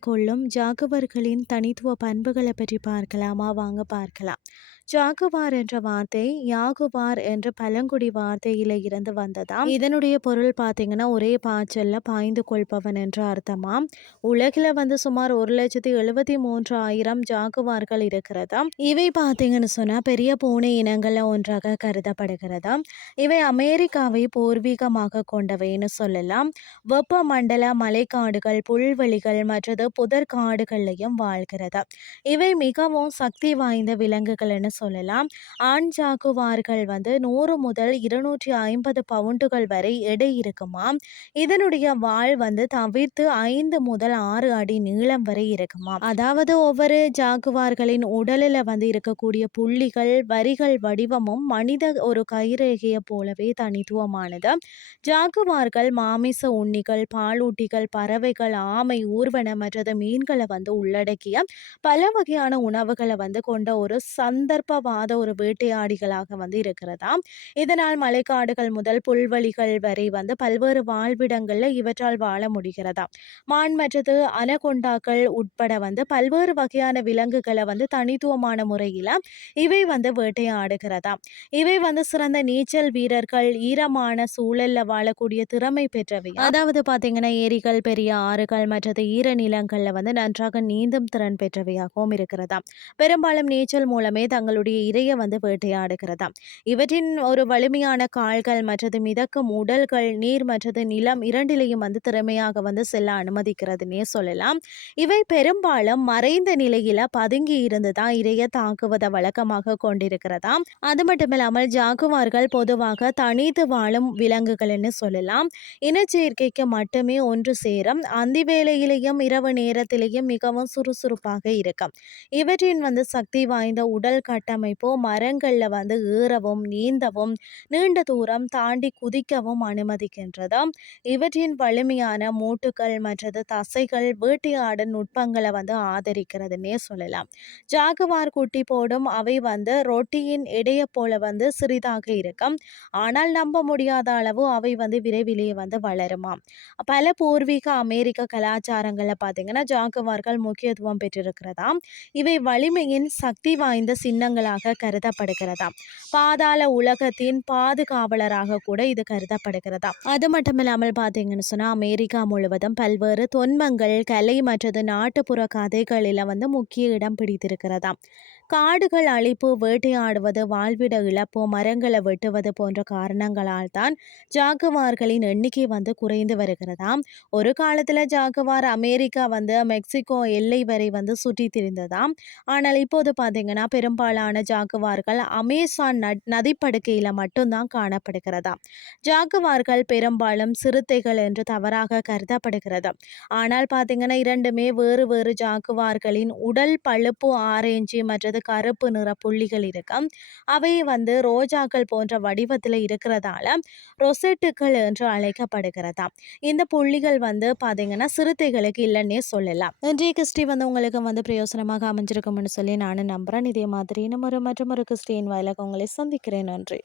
கொள்ளும் ஜாகுவர்களின் தனித்துவ பண்புகளை பற்றி பார்க்கலாமா? வாங்க பார்க்கலாம். ஜாகுவார் என்ற வார்த்தை யாகுவார் என்ற பழங்குடி வார்த்தையில இருந்து வந்ததாம். இதனுடைய பொருள் பார்த்தீங்கன்னா ஒரே பாய்ச்சல்ல பாய்ந்து கொள்பவன் என்ற அர்த்தமாம். உலகில வந்து சுமார் ஒரு லட்சத்தி எழுபத்தி மூன்று ஆயிரம் ஜாகுவார்கள் இருக்கிறதா இவை பார்த்தீங்கன்னு சொன்னா பெரிய பூனை இனங்கள்ல ஒன்றாக கருதப்படுகிறதா இவை அமெரிக்காவை பூர்வீகமாக கொண்டவைன்னு சொல்லலாம். வெப்ப மண்டல மலைக்காடுகள் புல் புல்வெளிகள் மற்றது புதர் காடுகள்லையும் வாழ்கிறது? இவை மிகவும் சக்தி வாய்ந்த விலங்குகள்னு சொல்லலாம். ஆண் ஜாகுவார்கள் வந்து நூறு முதல் இருநூற்றி ஐம்பது பவுண்டுகள் வரை எடை இருக்குமாம் இதனுடைய வாழ் வந்து தவிர்த்து ஐந்து முதல் ஆறு அடி நீளம் வரை இருக்குமாம் அதாவது ஒவ்வொரு ஜாகுவார்களின் உடலில் வந்து இருக்கக்கூடிய புள்ளிகள் வரிகள் வடிவமும் மனித ஒரு கைரேகையை போலவே தனித்துவமானது. ஜாகுவார்கள் மாமிச உண்ணிகள் பாலூட்டிகள் பறவைகள் ஆமை ஊர்வன மற்றது மீன்களை வந்து உள்ளடக்கிய பல வகையான உணவுகளை வந்து கொண்ட ஒரு சந்தர்ப்பவாத ஒரு வேட்டையாடிகளாக வந்து இருக்கிறதா இதனால் மலைக்காடுகள் முதல் புல்வெளிகள் வரை வந்து பல்வேறு வாழ்விடங்களில் இவற்றால் வாழ முடிகிறதா மான் மற்றது அனகொண்டாக்கள் உட்பட வந்து பல்வேறு வகையான விலங்குகளை வந்து தனித்துவமான முறையில் இவை வந்து வேட்டையாடுகிறதா இவை வந்து சிறந்த நீச்சல் வீரர்கள் ஈரமான சூழல்ல வாழக்கூடிய திறமை பெற்றவை அதாவது பார்த்தீங்கன்னா ஏரிகள் பெரிய ஆறுகள் மற்றது ஈரநிலங்களில் வந்து நன்றாக நீந்தும் திறன் பெற்றவையாகவும் இருக்கிறதாம். பெரும்பாலும் நீச்சல் மூலமே தங்களுடைய இரையை வந்து வேட்டையாடுகிறதாம். இவற்றின் ஒரு வலிமையான கால்கள் மற்றது மிதக்கும் உடல்கள் நீர் மற்றது நிலம் இரண்டிலையும் வந்து திறமையாக வந்து செல்ல அனுமதிக்கிறதுனே சொல்லலாம். இவை பெரும்பாலும் மறைந்த நிலையில பதுங்கி இருந்து தான் இரையை தாக்குவதை வழக்கமாக கொண்டிருக்கிறதாம். அது மட்டுமில்லாமல் ஜாகுவார்கள் பொதுவாக தனித்து வாழும் விலங்குகள்னு சொல்லலாம். இனச்சேர்க்கைக்கு மட்டுமே ஒன்று சேரும். அந்திவே வேளையிலேயும் இரவு நேரத்திலேயும் மிகவும் சுறுசுறுப்பாக இருக்கும். இவற்றின் வந்து சக்தி வாய்ந்த உடல் கட்டமைப்பு மரங்களில் வந்து ஏறவும் நீந்தவும் நீண்ட தூரம் தாண்டி குதிக்கவும் அனுமதிக்கின்றது. இவற்றின் வலிமையான மூட்டுகள் மற்றது தசைகள் வேட்டையாடும் நுட்பங்களை வந்து ஆதரிக்கிறதுன்னே சொல்லலாம். ஜாகுவார் குட்டி போடும் அவை வந்து ரொட்டியின் இடைய போல வந்து சிறிதாக இருக்கும். ஆனால் நம்ப முடியாத அளவு அவை வந்து விரைவிலேயே வந்து வளருமாம். பல பூர்வீக அமெரிக்க கலா கலாச்சாரங்களில் பார்த்தீங்கன்னா ஜாகுவார்கள் முக்கியத்துவம் பெற்றிருக்கிறதாம். இவை வலிமையின் சக்தி வாய்ந்த சின்னங்களாக கருதப்படுகிறதா பாதாள உலகத்தின் பாதுகாவலராக கூட இது கருதப்படுகிறதா அது மட்டும் இல்லாமல் பார்த்தீங்கன்னு சொன்னால் அமெரிக்கா முழுவதும் பல்வேறு தொன்மங்கள் கலை மற்றது நாட்டுப்புற கதைகளில் வந்து முக்கிய இடம் பிடித்திருக்கிறதாம். காடுகள் அழிப்பு வேட்டையாடுவது வாழ்விட இழப்பு மரங்களை வெட்டுவது போன்ற காரணங்களால் தான் ஜாகுவார்களின் எண்ணிக்கை வந்து குறைந்து வருகிறதாம். ஒரு காலத்தில் ஜாகுவார் அமெரிக்கா வந்து மெக்சிகோ எல்லை வரை வந்து சுற்றி திரிந்ததாம். ஆனால் இப்போது பார்த்தீங்கன்னா பெரும்பாலான ஜாகுவார்கள் அமேசான் நதிப்படுக்கையில் மட்டும்தான் காணப்படுகிறதா ஜாகுவார்கள் பெரும்பாலும் சிறுத்தைகள் என்று தவறாக கருதப்படுகிறது. ஆனால் பார்த்தீங்கன்னா இரண்டுமே வேறு வேறு ஜாகுவார்களின் உடல் பழுப்பு ஆரஞ்சு மற்றது கருப்பு நிற புள்ளிகள் இருக்கும். அவை வந்து ரோஜாக்கள் போன்ற வடிவத்தில் இருக்கிறதால ரொசெட்டுகள் என்று அழைக்கப்படுகிறதா இந்த புள்ளிகள் வந்து பார்த்தீங்கன்னா வார்த்தைகளுக்கு இல்லைன்னே சொல்லலாம். இன்றைய கிறிஸ்டி. வந்து உங்களுக்கு வந்து பிரயோசனமாக அமைஞ்சிருக்கும்னு சொல்லி நானும் நம்புகிறேன் இதே மாதிரி இன்னும் ஒரு மற்றும் ஒரு கிறிஸ்டியின் வாயிலாக உங்களை சந்திக்கிறேன். நன்றி.